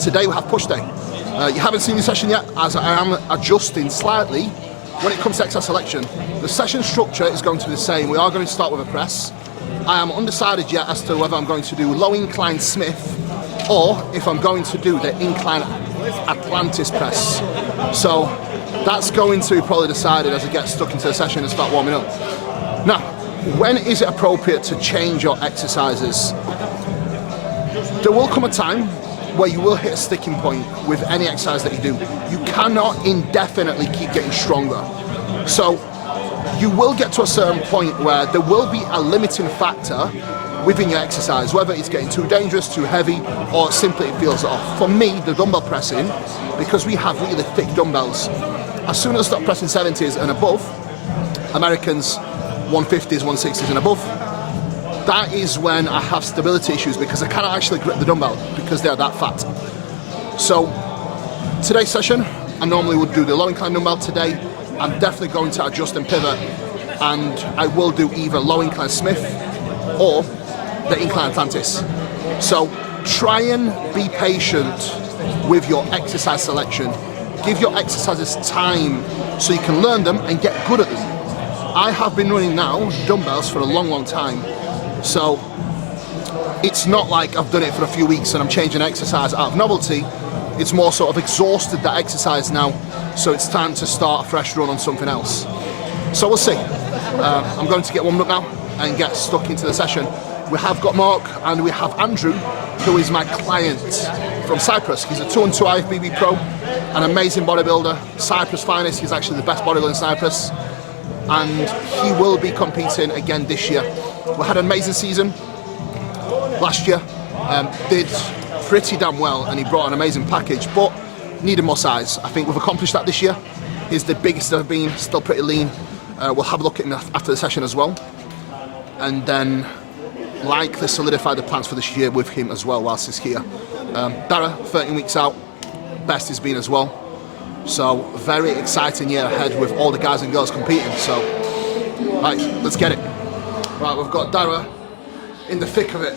Today we have push day. You haven't seen the session yet, as I am adjusting slightly when it comes to exercise selection. The session structure is going to be the same. We are going to start with a press. I am undecided yet as to whether I'm going to do low incline Smith or if I'm going to do the incline Atlantis press. So that's going to be probably decided as I get stuck into the session and start warming up. Now, when is it appropriate to change your exercises? There will come a time where you will hit a sticking point with any exercise that you do. You cannot indefinitely keep getting stronger. So you will get to a certain point where there will be a limiting factor within your exercise, whether it's getting too dangerous, too heavy, or simply it feels off. For me, the dumbbell pressing, because we have really thick dumbbells, as soon as I start pressing 70s and above, Americans 150s, 160s and above, that is when I have stability issues because I cannot actually grip the dumbbell because they are that fat. So today's session, I normally would do the low incline dumbbell. Today, I'm definitely going to adjust and pivot, and I will do either low incline Smith or the incline Atlantis. So try and be patient with your exercise selection. Give your exercises time so you can learn them and get good at them. I have been running now dumbbells for a long time. So it's not like I've done it for a few weeks and I'm changing exercise out of novelty. It's more sort of exhausted that exercise now, so it's time to start a fresh run on something else. So we'll see. I'm going to get warmed up now and get stuck into the session. We have got Mark and we have Andrew, who is my client from Cyprus. He's a 2-on-2 IFBB pro, an amazing bodybuilder, Cyprus finest. He's actually the best bodybuilder in Cyprus, and he will be competing again this year. We had an amazing season last year, did pretty damn well, and he brought an amazing package, but needed more size. I think we've accomplished that this year. He's the biggest I've been, still pretty lean. We'll have a look at him after the session as well, and then likely solidify the plans for this year with him as well whilst he's here. Dara, 13 weeks out, best he's been as well. So very exciting year ahead with all the guys and girls competing. So, right, let's get it. Right, we've got Dara in the thick of it.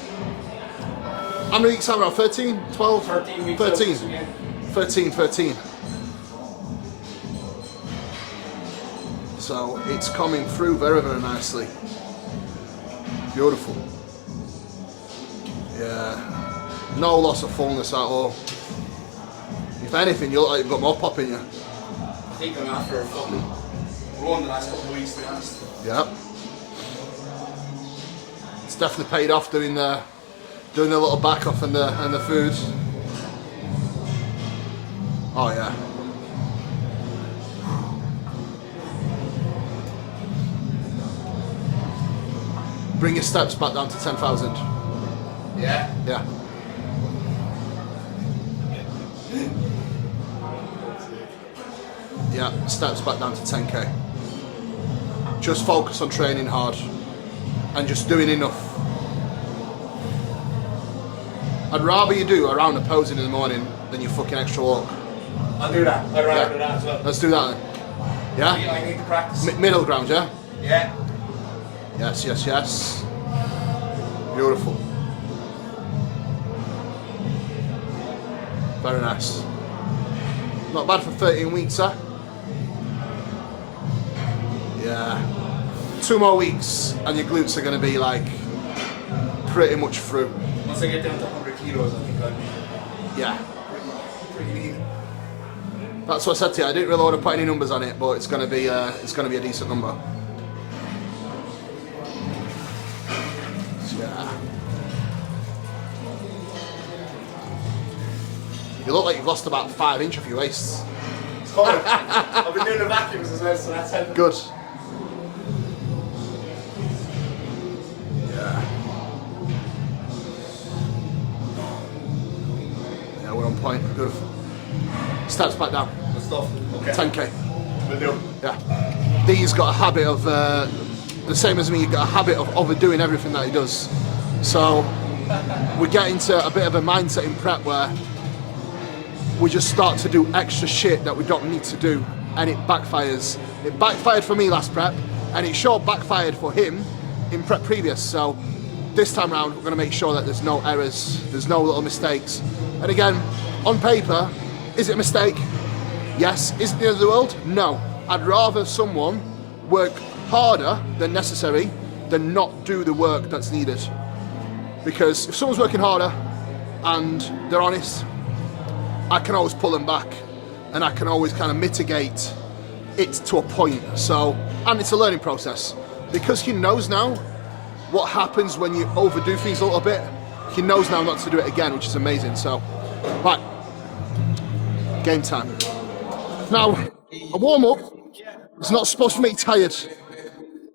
How many weeks are we on? 13, 12? 13 weeks. 13. 13. So it's coming through very nicely. Beautiful. Yeah, no loss of fullness at all. If anything, you look like you've got more pop in you. I think I'm after a fucking run the last couple of weeks, to be honest. Yeah. It's definitely paid off doing the little back off and the food. Oh yeah. Bring your steps back down to 10,000. Yeah? Yeah. Yeah, steps back down to 10k. Just focus on training hard and just doing enough. I'd rather you do a round of posing in the morning than your fucking extra walk. I'll do that. I'd rather do that as well. Let's do that then. Yeah? I need to practice. Middle ground, yeah? Yeah. Yes. Beautiful. Very nice. Not bad for 13 weeks, huh? Yeah. 2 more weeks and your glutes are going to be like pretty much through. Once I get down to 100 kilos, I think I'll be pretty lean. That's what I said to you. I didn't really want to put any numbers on it, but it's going to be a decent number. Yeah. You look like you've lost about 5 inches of your waist. It's hard. I've been doing the vacuums as well, so that's helping. Good. Yeah. Yeah, we're on point. Good. Steps back down. Good stuff. Okay. 10k. Will do. Yeah. Dee's got a habit of, the same as me, you've got a habit of overdoing everything that he does. So we get into a bit of a mindset in prep where we just start to do extra shit that we don't need to do, and it backfires. It backfired for me last prep, and it sure backfired for him in prep previous. So this time around, we're going to make sure that there's no errors, there's no little mistakes. And again, On paper, is it a mistake? Yes. Is it the end of the world? No. I'd rather someone work harder than necessary than not do the work that's needed. Because if someone's working harder and they're honest, I can always pull them back and I can always kind of mitigate it to a point. So, and it's a learning process because he knows now what happens when you overdo things a little bit. He knows now not to do it again, which is amazing. So, right, game time. Now, a warm-up is not supposed to make you tired.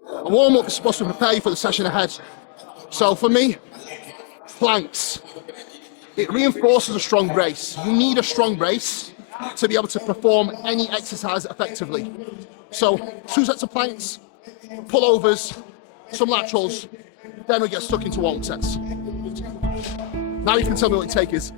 A warm-up is supposed to prepare you for the session ahead. So for me, planks. It reinforces a strong brace. You need a strong brace to be able to perform any exercise effectively. So 2 sets of planks, pullovers, some laterals, then we get stuck into warm sets. Now you can tell me what your take is.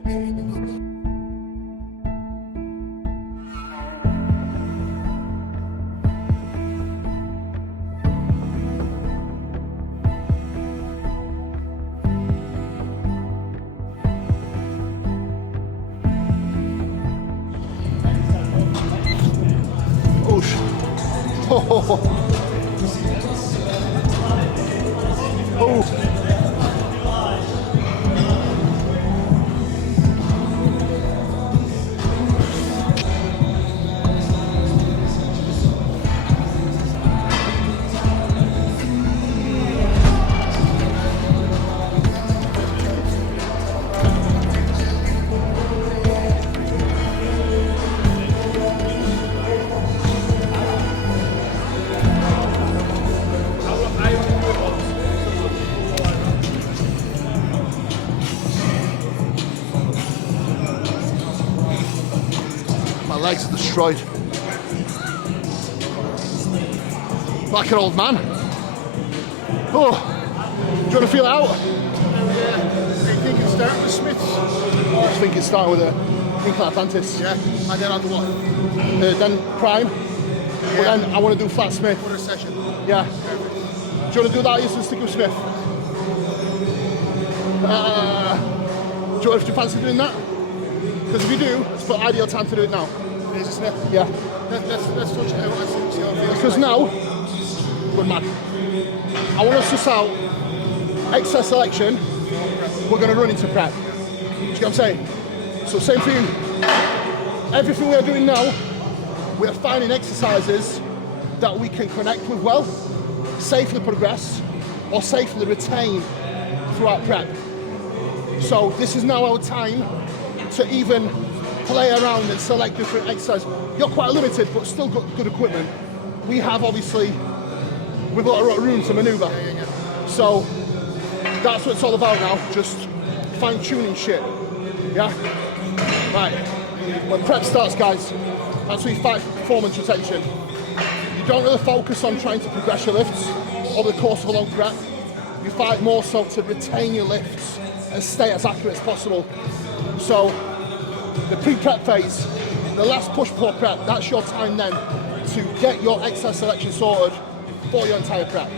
Legs are destroyed. Like an old man. Oh, do you want to feel it out? Yeah. I think it's starting with Smiths. I just think it's starting with a Atlantis. Yeah. And then on the what? Then prime. Yeah. But then I want to do flat Smith. For a session. Yeah. Do you want to do that? Yes, and stick with Smith. Do you fancy doing that? Because if you do, it's the ideal time to do it now. Isn't it? Yeah. Let's touch it out. Let's see how it feels. Because now, good man. I want us to sell excess selection. We're going to run into prep. Do you get what I'm saying? So same for you. Everything we are doing now, we are finding exercises that we can connect with well, safely progress, or safely retain throughout prep. So this is now our time to even play around and select different exercises. You're quite limited, but still got good equipment. We have obviously, we've got a lot of room to maneuver. So that's what it's all about now, just fine tuning shit, yeah? Right, when prep starts guys, that's where you fight for performance retention. You don't really focus on trying to progress your lifts over the course of a long prep. You fight more so to retain your lifts and stay as accurate as possible. So, the pre-prep phase, the last push before prep, that's your time then to get your exercise selection sorted for your entire prep.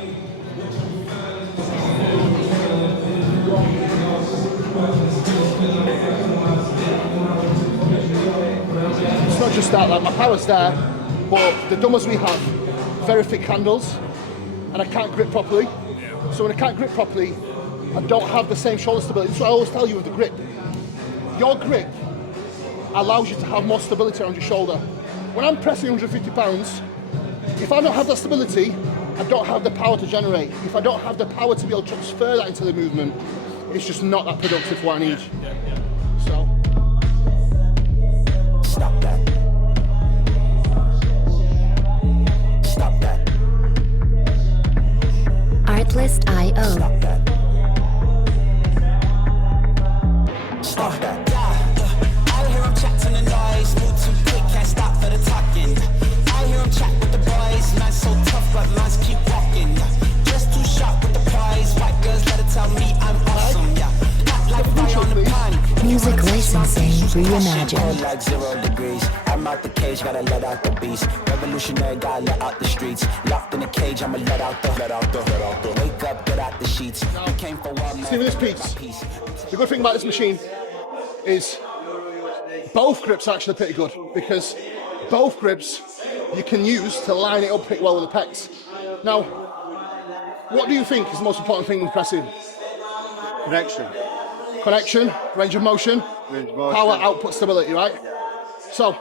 It's not just that, like my power's there, but the dumbbells we have, very thick handles, and I can't grip properly. So when I can't grip properly, I don't have the same shoulder stability. That's what I always tell you with the grip. Your grip allows you to have more stability around your shoulder. When I'm pressing 150 pounds, if I don't have that stability, I don't have the power to generate. If I don't have the power to be able to transfer that into the movement, it's just not that productive for what I need. So. Stop that. Stop that. Artlist.io. Stop that. Stop that. I hear him chat to the noise, move too quick, can't stop for the talking. I hear him chat with the boys, man so tough, but lines keep walking. Just too sharp with the prize, white girls let it tell me I'm awesome, yeah. Not like fire on the pan. Music licensing reimagined. Like 0 degrees, I'm out the cage, gotta let out the beast. Revolutionary, gotta let out the streets. Locked in a cage, I'ma let out the. Wake up, get out the sheets. Came for one man. See with this piece, the good thing about this machine is Both grips are actually pretty good because both grips you can use to line it up pretty well with the pecs. Now, what do you think is the most important thing with pressing? Connection. Connection, range of motion, power, output, stability, right? So,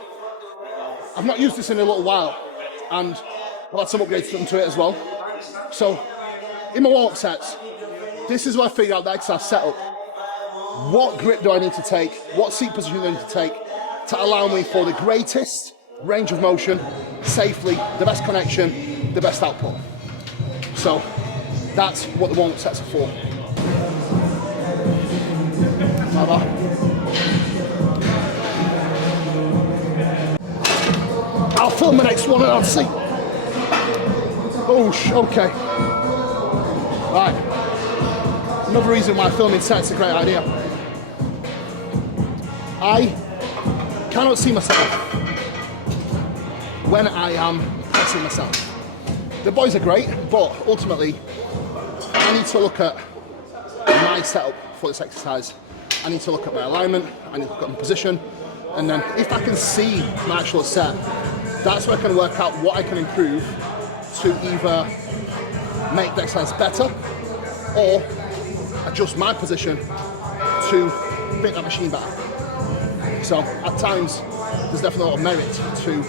I've not used this in a little while, and I've had some upgrades done to it as well. So, in my warm-up sets, this is where I figure out the exercise setup. What grip do I need to take? What seat position do I need to take to allow me for the greatest range of motion, safely, the best connection, the best output? So, that's what the warm-up sets are for. I'll film the next one and I'll see. Oh, okay. Right. Another reason why filming sets is a great idea. I cannot see myself when I am pressing myself. The boys are great, but ultimately, I need to look at my setup for this exercise. I need to look at my alignment, I need to look at my position, and then if I can see my actual set, that's where I can work out what I can improve to either make the exercise better or adjust my position to fit that machine better. So at times, there's definitely a lot of merit to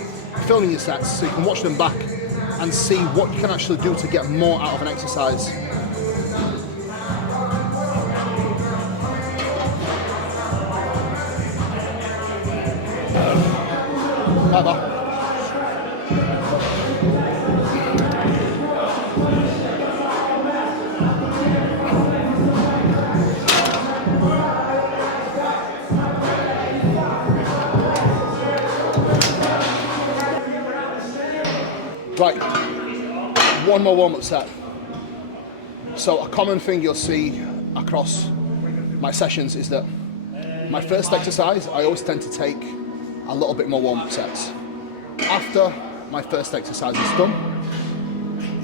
filming your sets so you can watch them back and see what you can actually do to get more out of an exercise. Bye-bye. Right, one more warm-up set. So a common thing you'll see across my sessions is that my first exercise, I always tend to take a little bit more warm-up sets. After my first exercise is done,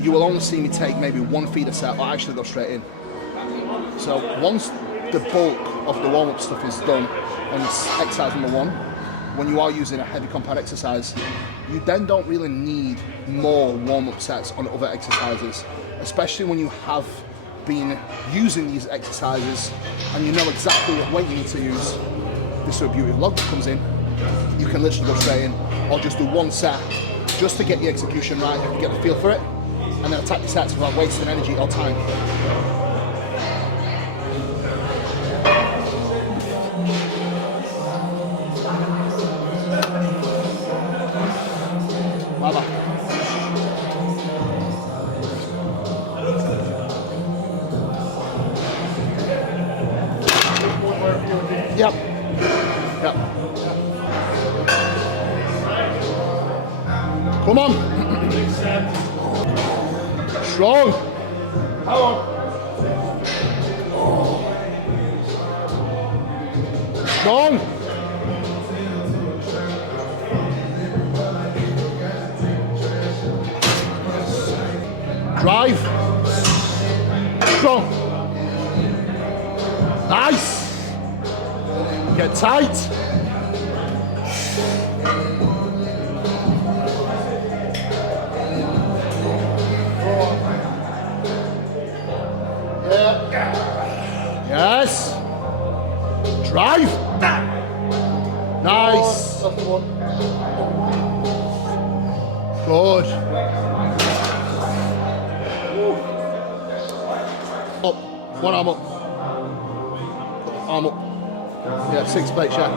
you will only see me take maybe one feeder set or actually go straight in. So once the bulk of the warm-up stuff is done on exercise number one, when you are using a heavy compound exercise, you then don't really need more warm-up sets on other exercises, especially when you have been using these exercises and you know exactly what weight you need to use. This is where beauty of logbook comes in. You can literally go straight in or just do one set just to get the execution right and get the feel for it, and then attack the sets without wasting energy or time. Yep. Yep. Come on. Strong. Come on. Strong. Drive. Strong. Nice. Get tight. Yes. Drive. Nice. Good. Up. One arm up. Arm up. Yeah, 6 plates, yeah.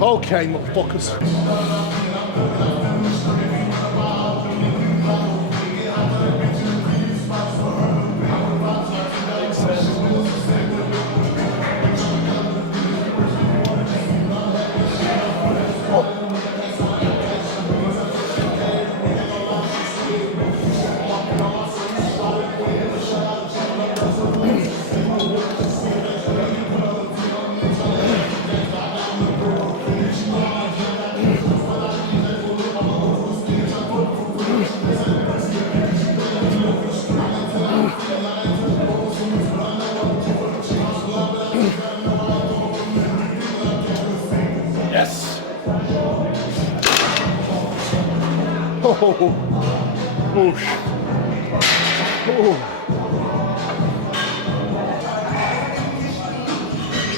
Okay, motherfuckers. Whoosh. Oh.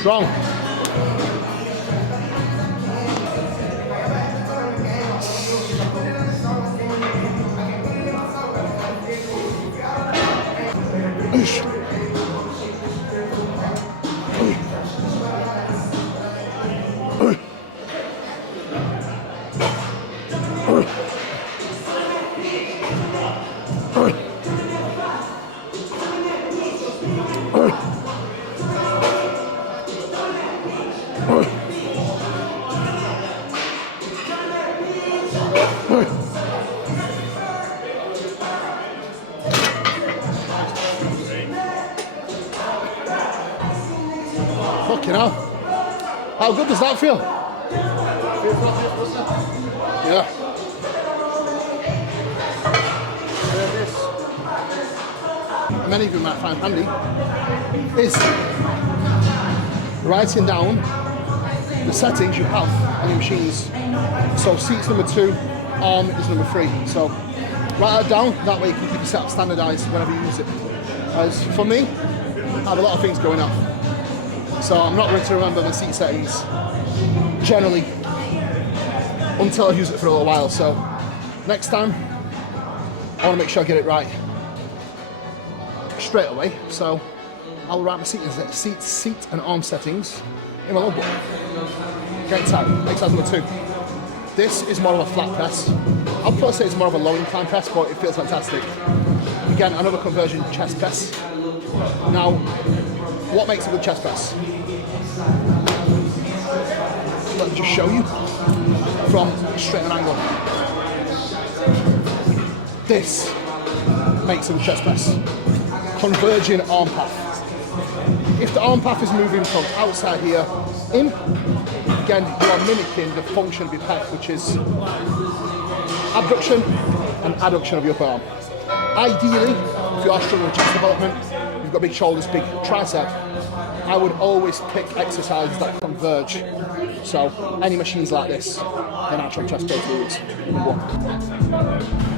Strong. Fucking hell. How good does that feel? Yeah. Many of you might find handy is writing down the settings you have on your machines. So seats number 2, arm is number 3. So write that down, that way you can keep your setup standardized whenever you use it. As for me, I have a lot of things going on. So I'm not going to remember the seat settings generally until I've used it for a little while. So next time, I want to make sure I get it right straight away. So I'll write my seat and arm settings in my logbook. Get tight, exercise number 2. This is more of a flat press. I'll probably say it's more of a low incline press, but it feels fantastic. Again, another conversion chest press. Now, what makes a good chest press? Let me just show you from straight an angle. This makes a good chest press. Converging arm path. If the arm path is moving from outside here in, again, you are mimicking the function of your pec, which is abduction and adduction of your upper arm. Ideally, if you are struggling with chest development, you've got big shoulders, big tricep, I would always pick exercises that converge. So any machines like this, then actual chest pro fluids, number 1.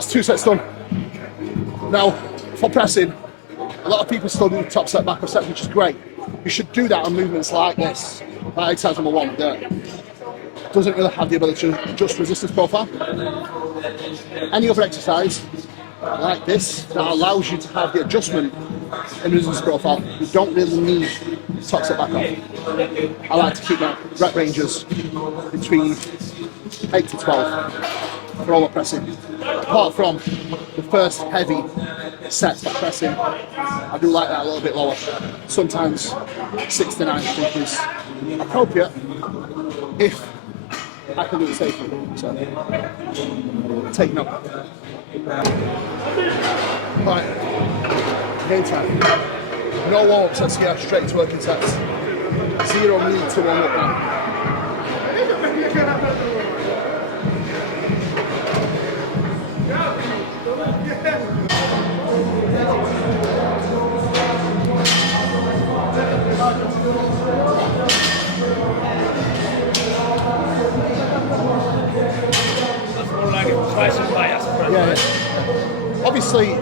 That's 2 sets done. Now, for pressing, a lot of people still do top set, back set, which is great. You should do that on movements like this, like exercise number 1, that doesn't really have the ability to adjust resistance profile. Any other exercise like this that allows you to have the adjustment in resistance profile, you don't really need top set back off. I like to keep my rep ranges between 8 to 12 for all the pressing. Apart from the first heavy sets by pressing, I do like that a little bit lower. Sometimes 6 to 9 I think is appropriate if I can do it safely. So take note. Right, game time. No warm-up sets here, straight into working sets. 0 need to warm up now. Yeah. Obviously,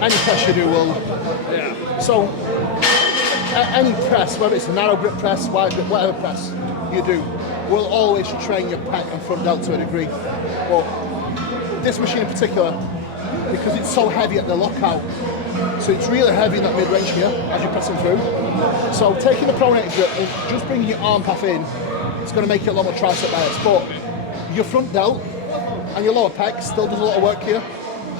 any press you do will. Yeah. So, any press, whether it's a narrow grip press, wide grip, whatever press you do, will always train your pec and front delt to a degree. But this machine in particular, because it's so heavy at the lockout, so it's really heavy in that mid-range here as you're pressing through. So taking the pronated grip and just bringing your arm path in, it's going to make it a lot more tricep bias. But your front delt and your lower pec still does a lot of work here.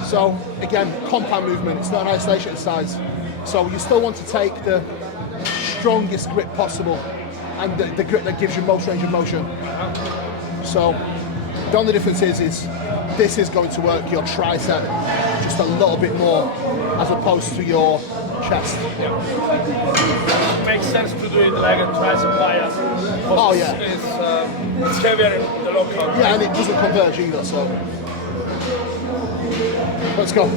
So again, compound movement, it's not an isolation exercise. So you still want to take the strongest grip possible and the grip that gives you most range of motion. So the only difference is this is going to work your tricep just a little bit more as opposed to your chest. Yeah. It makes sense to do it like a tricep bias. Oh yeah. It's heavier in the lockout. Yeah, and it doesn't converge either, so. Let's go.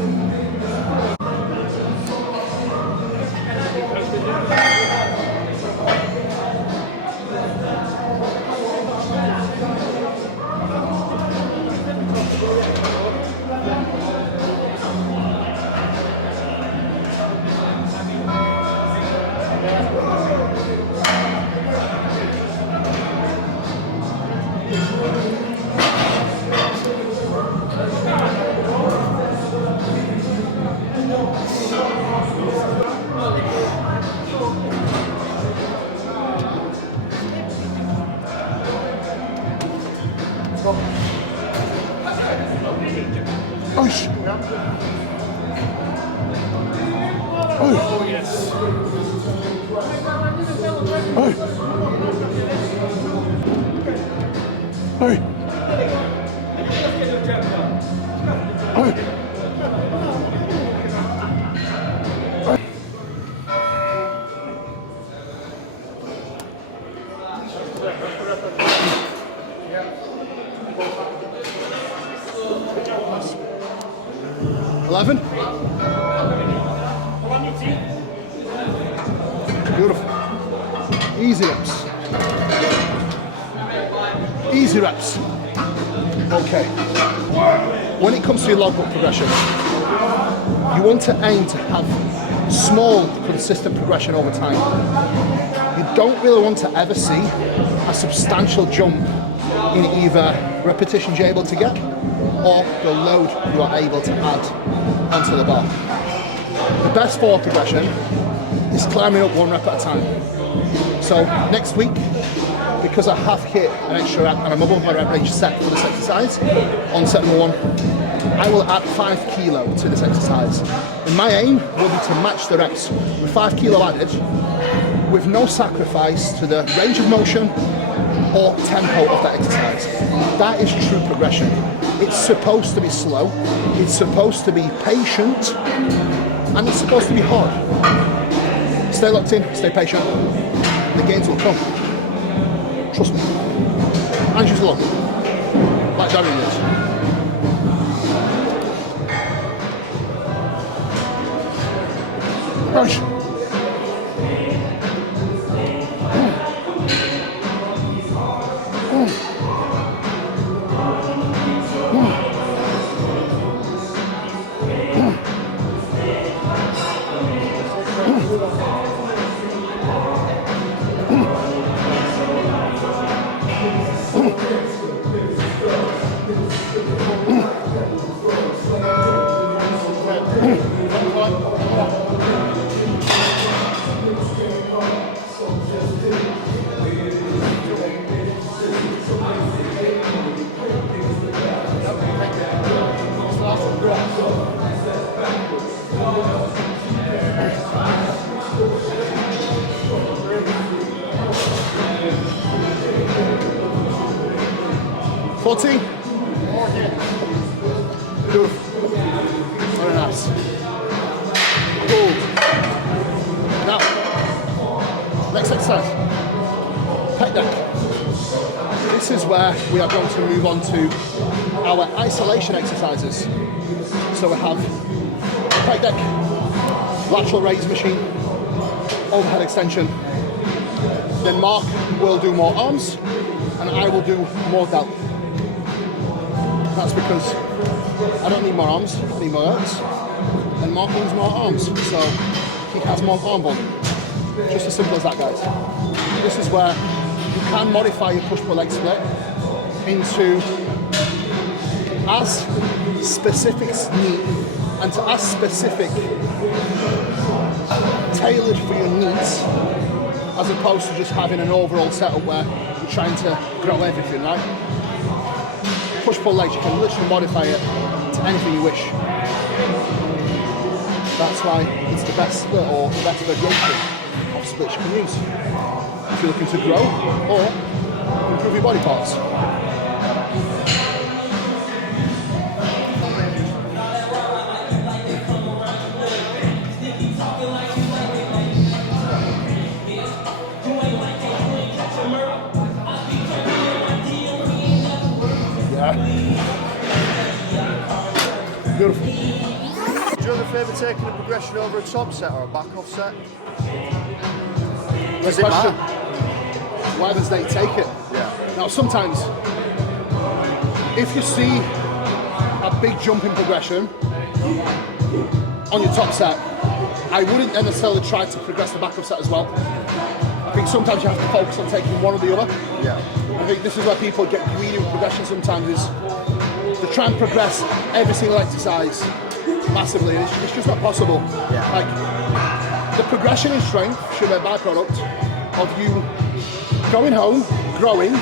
Oish. Oh yes. Oh. Oh. Oh. 11. Beautiful. Easy reps. Easy reps. Okay. When it comes to your logbook progression, you want to aim to have small, consistent progression over time. You don't really want to ever see a substantial jump in either repetitions you're able to get or the load you are able to add onto the bar. The best form of progression is climbing up 1 rep at a time. So next week, because I have hit an extra rep and I'm above my rep range set for this exercise, on set number 1, I will add 5 kilo to this exercise. And my aim will be to match the reps with 5 kilo added with no sacrifice to the range of motion or tempo of that exercise. That is true progression. It's supposed to be slow, it's supposed to be patient, and it's supposed to be hard. Stay locked in, stay patient, the gains will come. Trust me. And just look, like Darren is. Rush. 14. Good. Very nice. Cool. Now, next exercise. Pec deck. This is where we are going to move on to our isolation exercises. So we have pec deck, lateral raise machine, overhead extension. Then Mark will do more arms, and I will do more delt. That's because I don't need more arms, I need more delts. And Mark needs more arms, so he has more arm volume. Just as simple as that, guys. This is where you can modify your push-pull leg split into as specific need and to as specific tailored for your needs, as opposed to just having an overall setup where you're trying to grow everything, right? Push-pull legs, you can literally modify it to anything you wish. That's why it's the best split or the best variation of splits you can use if you're looking to grow or improve your body parts. Beautiful. Do you ever favour taking a progression over a top set or a back off set? Good question. Why does they take it? Yeah. Now sometimes, if you see a big jump in progression on your top set, I wouldn't necessarily try to progress the back off set as well. I think sometimes you have to focus on taking one or the other. Yeah. I think this is where people get greedy with progression sometimes, is to try and progress every single exercise massively. It's just not possible. Yeah. Like, the progression in strength should be a byproduct of you going home, growing,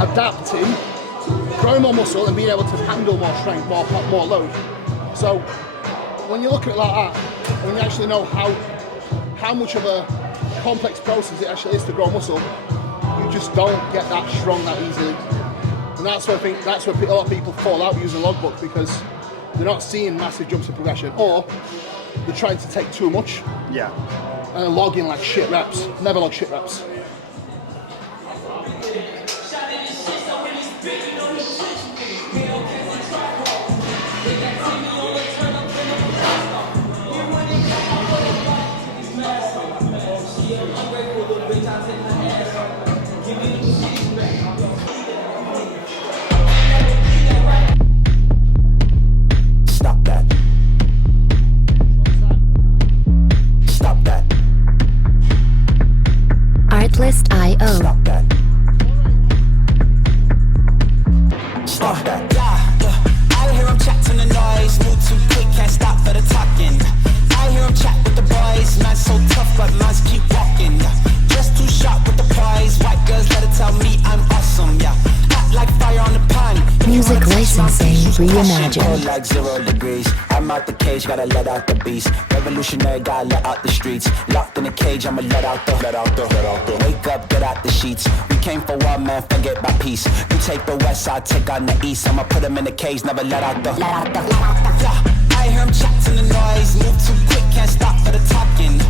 adapting, growing more muscle and being able to handle more strength, more load. So when you look at it like that, when you actually know how much of a complex process it actually is to grow muscle, you just don't get that strong that easily. And that's where I think a lot of people fall out using logbook, because they're not seeing massive jumps in progression, or they're trying to take too much. Yeah. And then logging like shit reps. Never log shit reps. Artlist.io. Stop that. Stop that. Yeah. I hear him chat to the noise. Move too quick, can't stop for the talking. I hear him chat with the boys. Man so tough, but mines keep walking. Just too sharp with the prize. White girls let it tell me I'm awesome. Yeah. Hot like fire on the pan. Music licensing reimagined. Like 0 degrees. I'm out the cage, gotta let out the beast. Revolutionary, gotta let out the streets. Locked in a cage, I'ma let out the. Wake up, get out the sheets. We came for one man, forget my peace. You take the west, I take on the east. I'ma put him in the cage, never let out the. Yeah, I hear him chat to the noise. Move too quick, can't stop for the talking.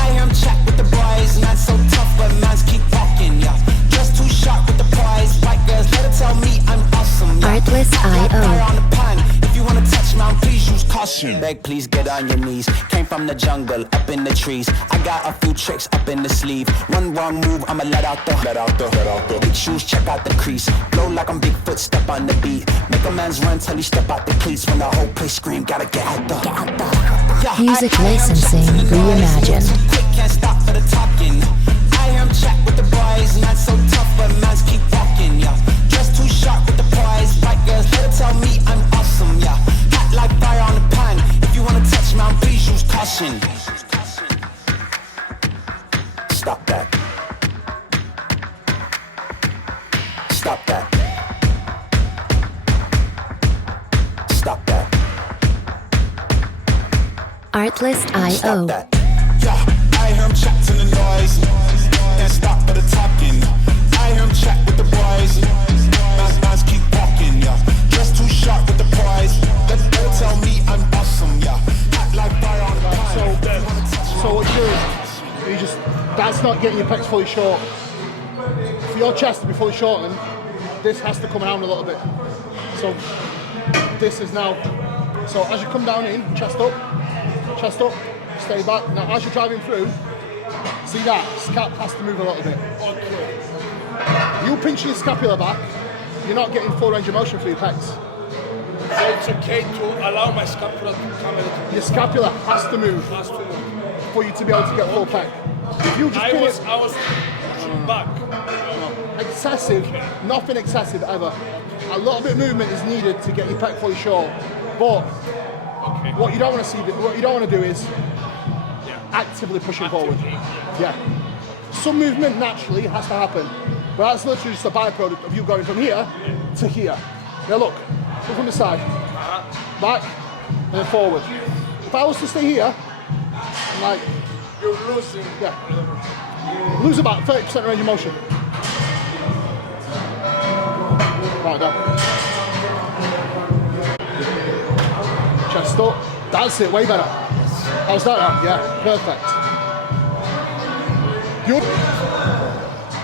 I hear him chat with the boys. Man so tough, but mines keep walking. Yeah, just too sharp with the prize. White girls, let it tell me I'm awesome. Yeah. Artlist.io. If you wanna touch me, please use caution. Beg, please get on your knees. Came from the jungle, up in the trees. I got a few tricks up in the sleeve. One wrong move, I'ma let out the. Big shoes, check out the crease. Blow like I'm Bigfoot, step on the beat. Make a man's run till he step out the cleats. When the whole place scream, gotta get out the. Music licensing reimagined. Stop that. Stop that. Stop that. Artlist.io. Stop that. Yeah, I hear him chat to the noise. And stop for the talking. I hear him chat with the boys. Nice keep walking, yeah. Just too sharp with the prize. Don't tell me I'm awesome, yeah. Act like fire on the So what you do is, you just, that's not getting your pecs fully short. For your chest to be fully shortened, this has to come down a little bit. So this is now, so as you come down in, chest up, stay back. Now as you're driving through, see that, scap has to move a little bit. Okay. You pinching your scapula back, you're not getting full range of motion for your pecs. So it's okay to allow my scapula to come a little bit. Your scapula has to move Has to move. for you to be able to get full pec. If you just I pin was it pushing back. excessive, nothing excessive ever. A little bit of movement is needed to get your pec fully short. But what you don't want to see, what you don't want to do is actively pushing forward. Yeah. Some movement naturally has to happen, but that's literally just a byproduct of you going from here to here. Now look from the side, back, and then forward. If I was to stay here, I'm like, You're losing. yeah, lose about 30% range of motion. Right, down. Chest up. That's it, way better. How's that now? Yeah, perfect. Good.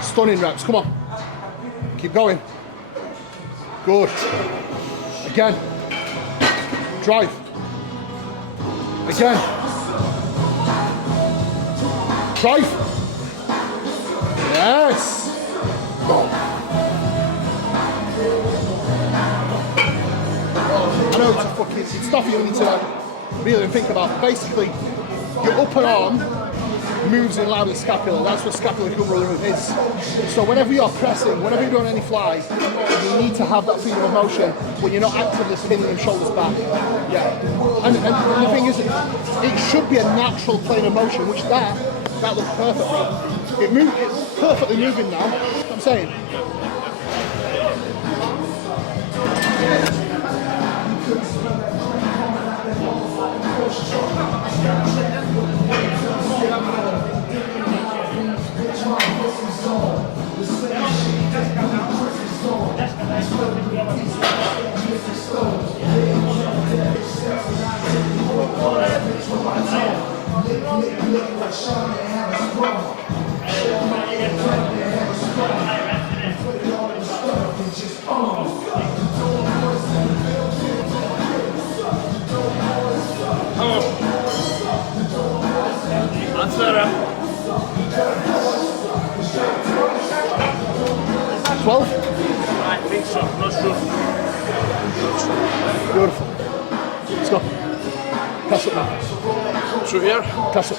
Stunning reps, come on. Keep going. Good. Again. Drive. Again. Drive. Yes. I know it's a fucking, it's stuff you need to really think about. Basically, your upper arm moves in line with scapula. That's what scapulohumeral is. So whenever you're pressing, whenever you're doing any fly, you need to have that freedom of motion when you're not actively pinning your shoulders back. Yeah. And the thing is, it should be a natural plane of motion, which that looks perfectly. It's perfectly moving now. That's what I'm saying. Answer. 12? I think so, not sure. Beautiful. Let's go. Press up now. Through here? Press up.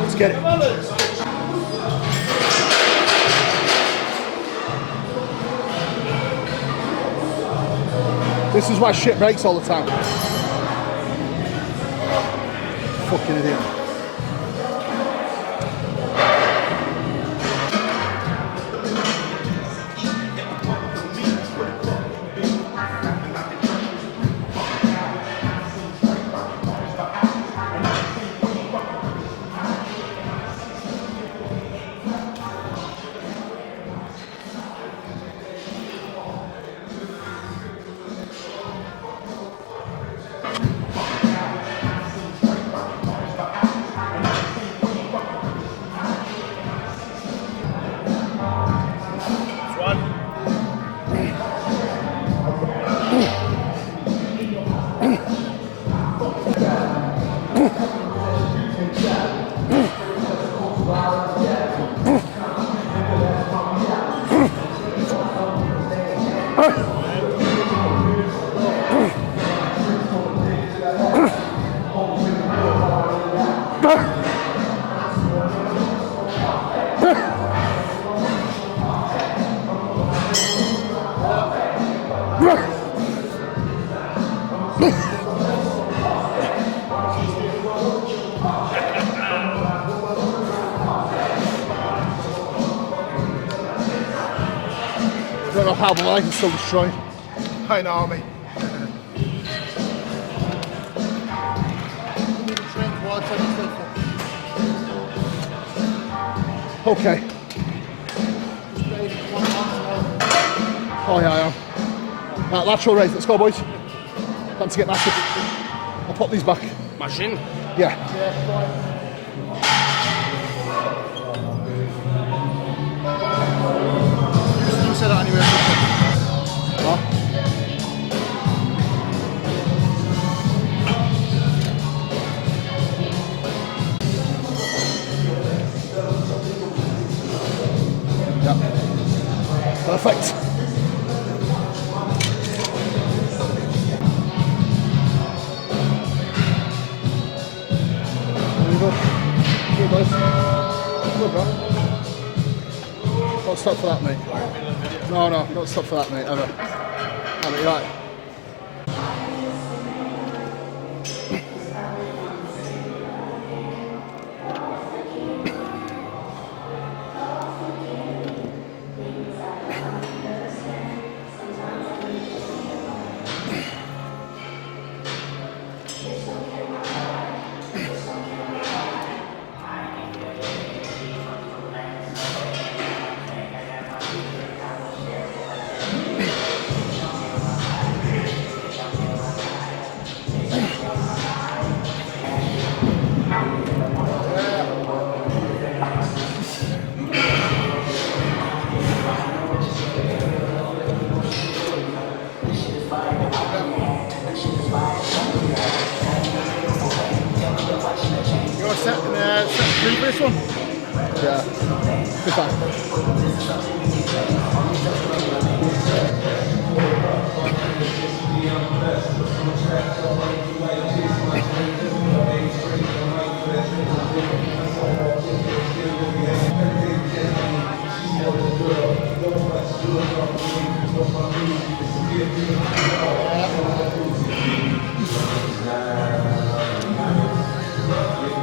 Let's get it. This is why shit breaks all the time. Fucking idiot. know how, but my legs are still destroyed. I know, mate. Okay. Oh yeah, I am. Right, lateral raise, let's go boys. Time to get massive. I'll pop these back. Machine? Yeah. You said that anyway. Huh? Yeah. Perfect. Good, boys. Good, bro. Don't stop for that, mate. No, don't stop for that, mate, ever. No, mate, you're right. You're set 3 for this one? Yeah. Good time.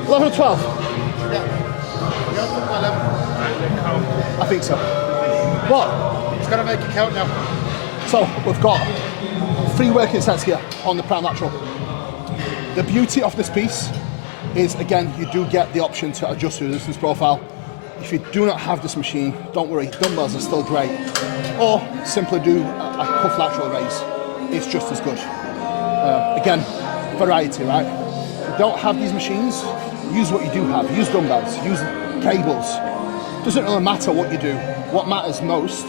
Level 12. I think so. What? It's gonna make it count now. So we've got 3 working sets here on the prime lateral. The beauty of this piece is, again, you do get the option to adjust your resistance profile. If you do not have this machine, don't worry, dumbbells are still great. Or simply do a cuff lateral raise. It's just as good. Again, variety, right? If you don't have these machines, use what you do have. Use dumbbells, use cables. Doesn't really matter what you do. What matters most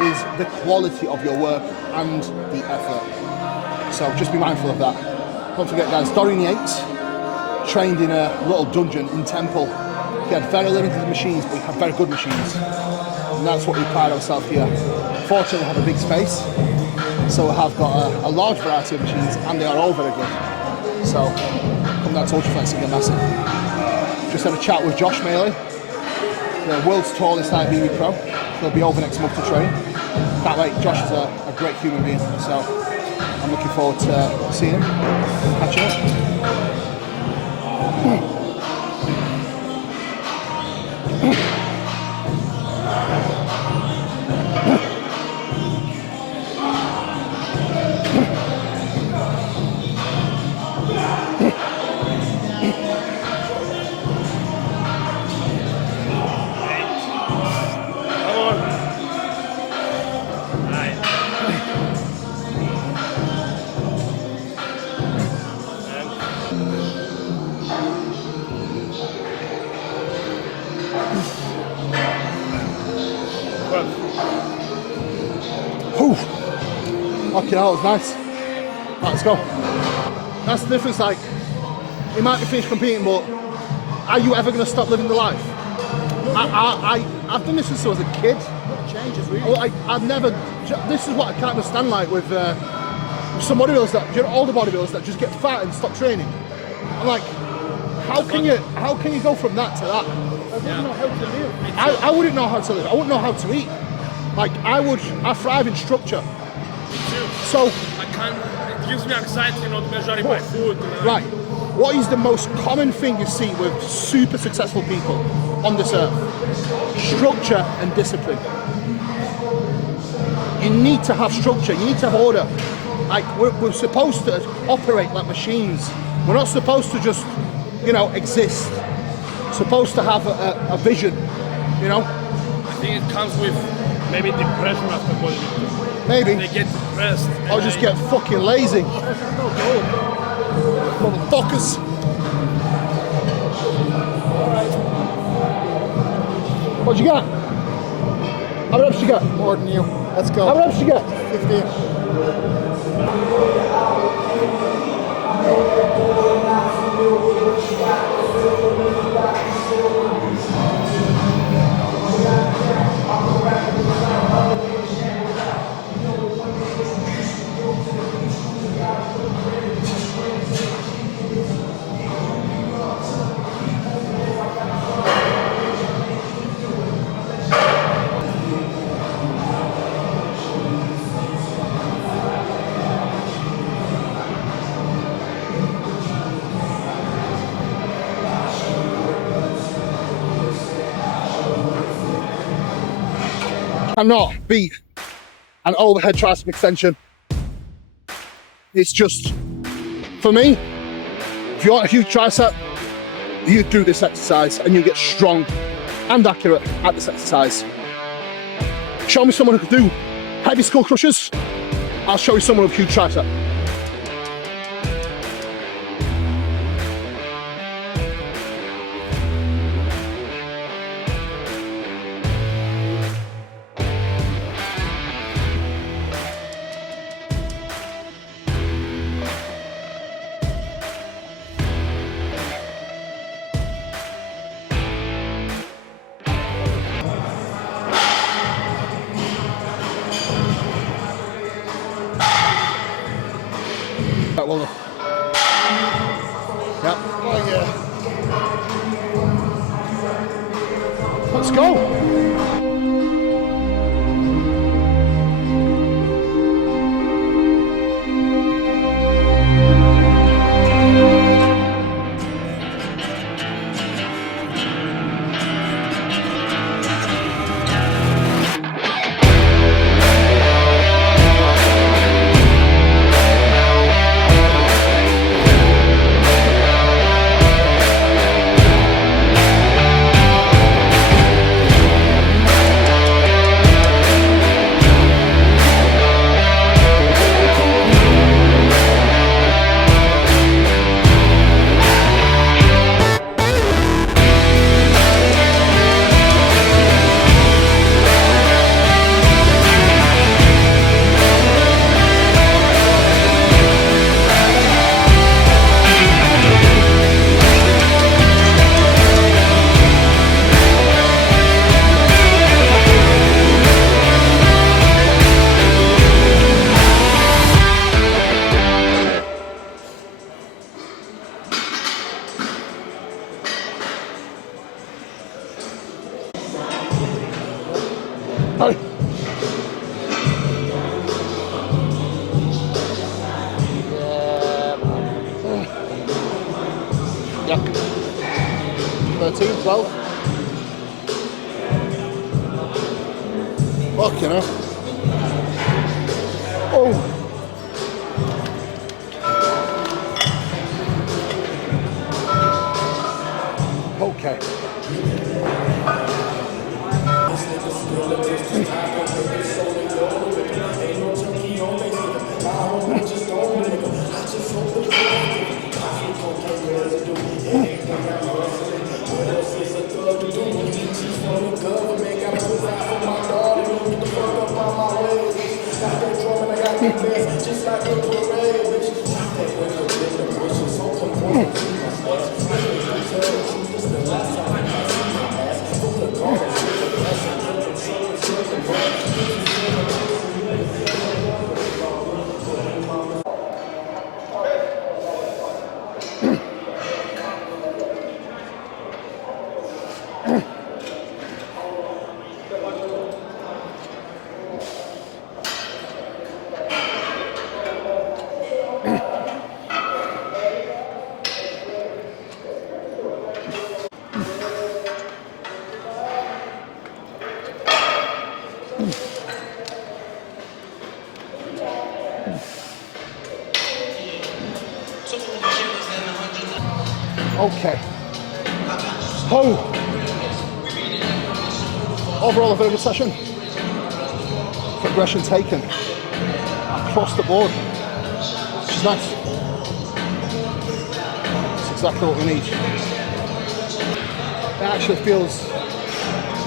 is the quality of your work and the effort. So just be mindful of that. Don't forget, guys, Dorian Yates trained in a little dungeon in Temple. He had very limited machines, but he had very good machines. And that's what we pride ourselves here. Fortunately, we have a big space, so we have got a large variety of machines, and they are all very good. So come down to UltraFlex and get massive. Just had a chat with Josh Maley, the world's tallest IBB pro. He'll be over next month to train. Can't wait. Josh is a great human being, so I'm looking forward to seeing him, catching up. Okay, that was nice. Right, let's go. That's the difference, like, you might be finished competing, but are you ever going to stop living the life? I've done this since I was a kid. What changes, really? I've never, this is what I can't understand, like, with some bodybuilders that, all the bodybuilders that just get fat and stop training. I'm like, how can you go from that to that? I wouldn't know how to live. I wouldn't know how to live. I wouldn't know how to eat. Like, I thrive in structure. So I can't, it gives me anxiety not measuring my food. Right. What is the most common thing you see with super successful people on this earth? Structure and discipline. You need to have structure, you need to have order. Like, we're supposed to operate like machines. We're not supposed to just, you know, exist. We're supposed to have a vision, you know? I think it comes with maybe depression after bodybuilding. Maybe. They get depressed. Or just get fucking lazy. Motherfuckers. What'd you got? How many reps you got? More than you. Let's go. How many reps you got? 15. Cannot beat an overhead tricep extension. It's just, for me, if you want a huge tricep, you do this exercise and you get strong and accurate at this exercise. Show me someone who can do heavy skull crushers, I'll show you someone with a huge tricep. Right, well done. Yep. Oh, yeah. Let's go. Hurry. Yep. 13, 12. Fucking hell. Oh. Okay. Okay. Oh. Overall, a very good session. Progression taken across the board, which is nice. It's exactly what we need. It actually feels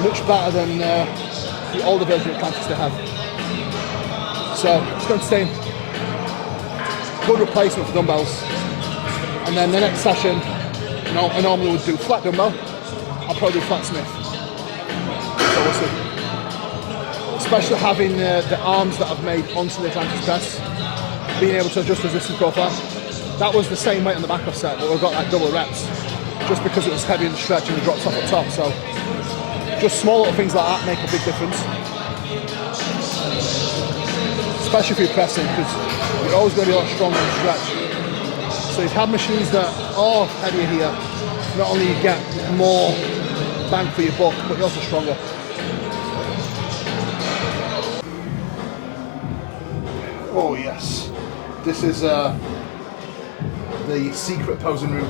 much better than the older version of Atlantis they have. So it's going to stay in. Good replacement for dumbbells. And then the next session, you know, I normally would do flat dumbbell. I'll probably do flat Smith. So we'll see. Especially having the arms that I've made onto the Atlantis press, being able to adjust resistance profile. That was the same weight on the back of set, but we've got like double reps, just because it was heavy in the stretch and it drops off at top. So just small little things like that make a big difference. Especially if you're pressing, because you're always going to be a lot stronger in the stretch. So if you have machines that are heavier here, not only you get more bang for your buck, but you're also stronger. Oh yes, this is the secret posing room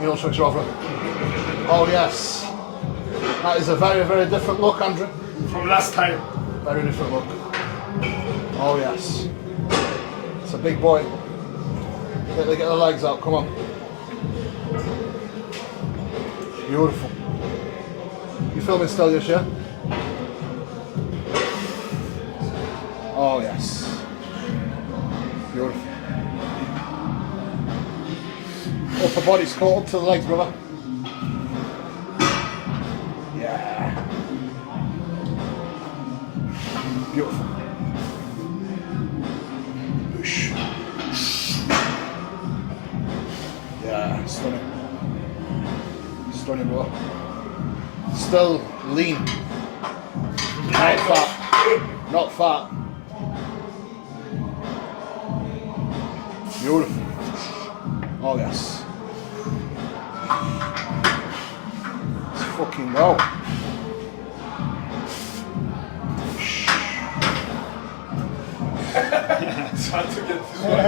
in UltraFlex. Oh yes, that is a very, very different look, Andrew. From last time. Very different look. Oh yes, it's a big boy. Get the legs out, come on. Beautiful. You filming still, yes, yeah? Oh yes. Beautiful. Upper body squat up to the legs, brother. Yeah. Beautiful. Push. Yeah, stunning. Stunning, bro. Still lean. Not fat. Not fat. Beautiful. Oh yes. Let's fucking go. It's hard to get this one.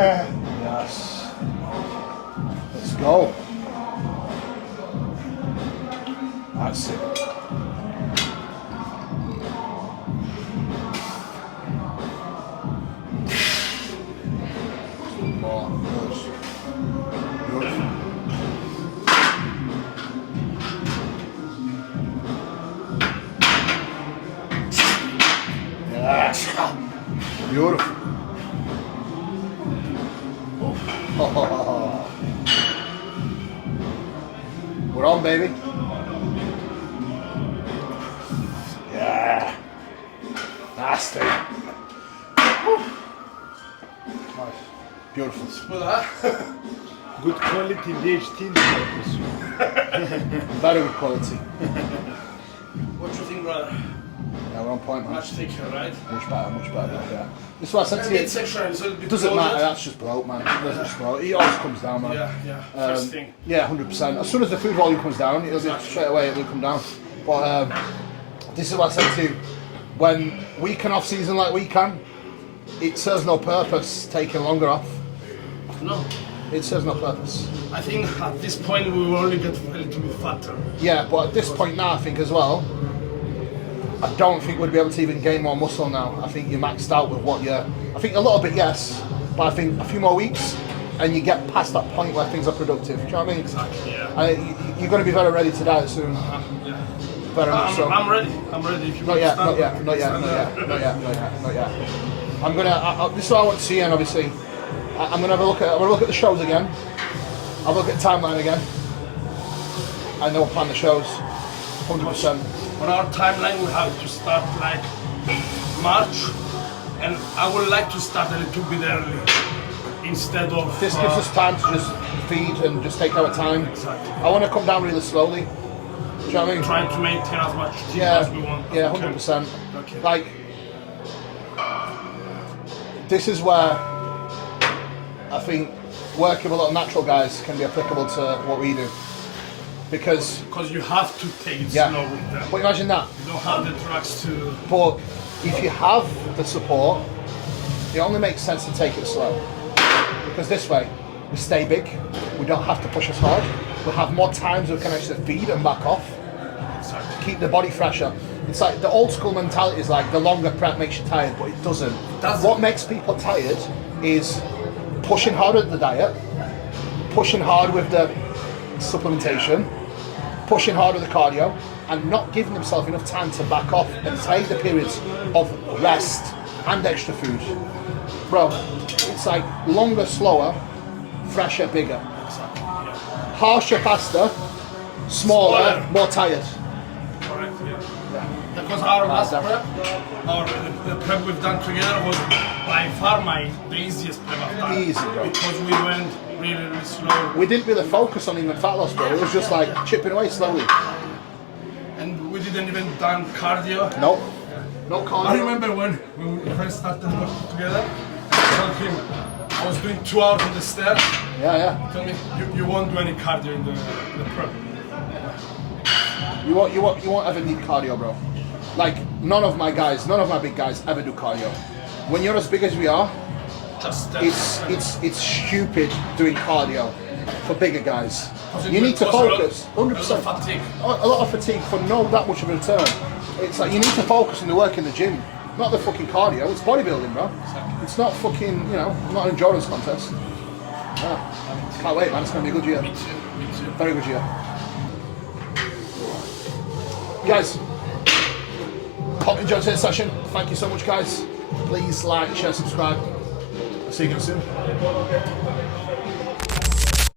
Yes. Let's go. That's it. Beautiful. Oh. We're on, baby. Yeah. Nasty. Nice. Beautiful. Good quality DHT in the Cyprus. Very good quality. What you think, brother? Yeah, we're on point, man. Much thicker, right? Much better, yeah. This is what I said to you. It doesn't matter, that's just broke, man. That's just broke. It always comes down, man. Yeah. First thing. Yeah, 100%. As soon as the food volume comes down, it'll be straight away, it will come down. But this is what I said to you. When we can off season like we can, it serves no purpose taking longer off. No. It serves no purpose. I think at this point we will only get a little bit fatter. Yeah, but at this point now, I think as well, I don't think we'd be able to even gain more muscle now. I think you're maxed out with what you're... I think a little bit, yes, but I think a few more weeks and you get past that point where things are productive. Do you know what I mean? Exactly, yeah. You're going to be very ready to die soon. Yeah. Very much so. I'm ready. I'm ready. If you Not yet. I'm gonna. This is what I want to see, and obviously, I'm gonna have a look at the shows again. I'll look at the timeline again, and then we'll plan the shows. 100%. On our timeline, we have to start like March, and I would like to start a little bit early instead of. This gives us time to just feed and just take our time. Exactly. I want to come down really slowly. Do you know what I mean? Trying to maintain as much heat as we want. Yeah, 100%. Okay. Like, this is where I think working with a lot of natural guys can be applicable to what we do. Because you have to take it yeah. slow with them. But imagine that. You don't have the drugs to. But if you have the support, it only makes sense to take it slow. Because this way, we stay big, we don't have to push as hard. we'll have more times we can actually feed and back off. Keep the body fresher. It's like the old school mentality is like the longer prep makes you tired, but it doesn't. What makes people tired is pushing hard with the diet, pushing hard with the supplementation, pushing hard with the cardio, and not giving themselves enough time to back off and take the periods of rest and extra food. Bro, it's like longer, slower, fresher, bigger. Harsher, faster, smaller, more tired. Correct, yeah. Because our last prep, the prep we've done together was by far the easiest prep I've done. Easy, bro. Because we went really, really slow. We didn't really focus on even fat loss, bro. It was just like chipping away slowly. And we didn't even done cardio. Nope. No cardio. I remember when we first started working together, I told him I was doing 2 hours on the stairs. Yeah. He told me, you won't do any cardio in the prep. You won't ever need cardio, bro. Like none of my big guys ever do cardio. When you're as big as we are, Just it's stupid doing cardio for bigger guys. Because You need to it was focus, a lot 100%. of fatigue. A lot of fatigue for no that much of a return. It's like you need to focus on the work in the gym, not the fucking cardio. It's bodybuilding, bro. It's not fucking, not an endurance contest. Yeah. Can't wait, man. It's gonna be a good year. Me too. Very good year. Guys, hope you enjoyed today's session. Thank you so much, guys. Please like, share, subscribe. I'll see you again soon.